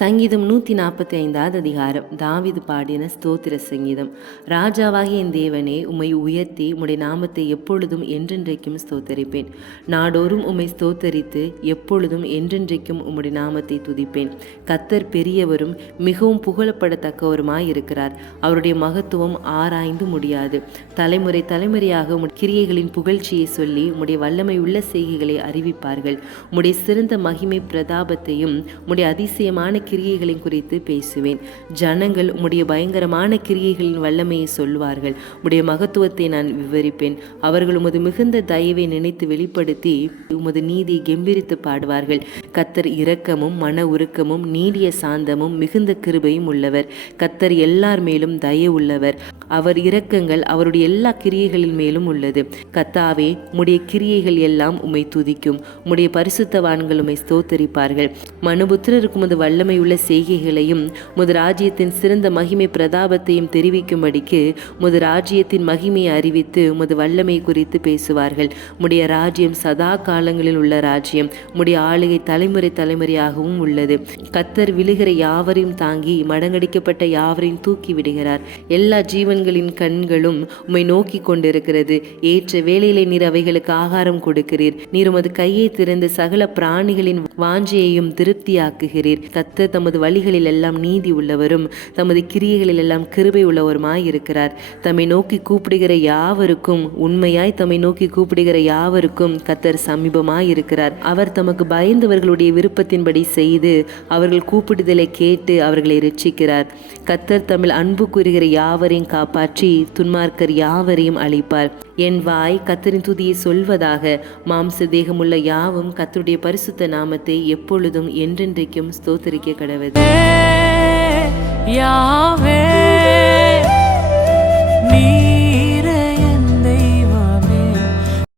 சங்கீதம் 145 அதிகாரம். தாவீது பாடின ஸ்தோத்திர சங்கீதம். ராஜாவாகிய என் தேவனே, உம்மை உயர்த்தி உம்முடைய நாமத்தை எப்பொழுதும் என்றென்றைக்கும் ஸ்தோத்தரிப்பேன். நாடோறும் உம்மை ஸ்தோத்தரித்து எப்பொழுதும் என்றென்றைக்கும் உம்முடைய நாமத்தை துதிப்பேன். கர்த்தர் பெரியவரும் மிகவும் புகழப்படத்தக்கவருமாயிருக்கிறார். அவருடைய மகத்துவம் ஆராய்ந்து முடியாது. தலைமுறை தலைமுறையாக உம்முடைய கிரியைகளின் புகழ்ச்சியை சொல்லி உம்முடைய வல்லமை உள்ள செய்கைகளை அறிவிப்பார்கள். உம்முடைய சிறந்த மகிமை பிரதாபத்தையும் உம்முடைய அதிசயமான கிரியைகளை குறித்து பேசுவேன். ஜனங்கள் உம்முடைய பயங்கரமான கிரியைகளின் வல்லமையை சொல்வார்கள். உம்முடைய மகத்துவத்தை நான் விவரிப்பேன். அவர்கள் உமது மிகுந்த தயவை நினைத்து வெளிப்படுத்தி உமது நீதியை கெம்பீரித்து பாடுவார்கள். கர்த்தர் இரக்கமும் மன உருக்கமும் நீடிய சாந்தமும் மிகுந்த கிருபையும் உள்ளவர். கர்த்தர் எல்லார் மேலும் தயவு உள்ளவர். அவர் இரக்கங்கள் அவருடைய எல்லா கிரியைகளின் மேலும் உள்ளது. கர்த்தாவே, உம்முடைய கிரியைகள் எல்லாம் உம்மை துதிக்கும். உம்முடைய பரிசுத்தவான்கள் உம்மை ஸ்தோத்தரிப்பார்கள். மனுபுத்திரருக்கு உமது வல்லமை உள்ள செய்கைகளையும் உமது ராஜ்யத்தின் சிறந்த மகிமை பிரதாபத்தையும் தெரிவிக்கும்படிக்கு உமது ராஜ்யத்தின் மகிமையை அறிவித்து உமது வல்லமை குறித்து பேசுவார்கள். உம்முடைய ராஜ்யம் சதா காலங்களில் உள்ள ராஜ்யம். உம்முடைய ஆளுகை தலைமுறை தலைமுறையாகவும் உள்ளது. கர்த்தர் விழுகிற யாவரையும் தாங்கி மடங்கடிக்கப்பட்ட யாவரையும் தூக்கி விடுகிறார். எல்லா ஜீவன்களின் கண்களும் உம்மை நோக்கி கொண்டிருக்கிறது. ஏற்ற வேளையிலே நீர் அவைகளுக்கு ஆகாரம் கொடுக்கிறீர். நீர் உமது கையை திறந்து சகல பிராணிகளின் வாஞ்சையையும் திருப்தியாக்குகிறீர். கர்த்தர் தமது வழிகளில் எல்லாம் நீதி உள்ளவரும் தமது கிரியைகளில் எல்லாம் கிருபை உள்ளவருமாயிருக்கிறார். தம்மை நோக்கி கூப்பிடுகிற யாவருக்கும் உண்மையாய் தம்மை நோக்கி கூப்பிடுகிற யாவருக்கும் கர்த்தர் சமீபமாயிருக்கிறார். அவர் தமக்கு பயந்தவர்களுடைய விருப்பத்தின்படி செய்து அவர்கள் கூப்பிடுதலை கேட்டு அவர்களை இரட்சிக்கிறார். கர்த்தர் தம்மில் அன்பு கூறுகிற யாவரையும் காப்பாற்றி துன்மார்க்கர் யாவரையும் அழிப்பார். என் வாய் கர்த்தரின் துதியை சொல்வதாக. மாம்ச தேகமுள்ள யாவும் கர்த்தருடைய பரிசுத்த நாமத்தை எப்பொழுதும் என்றென்றைக்கும் ஸ்தோத்தரிக்க கடவது.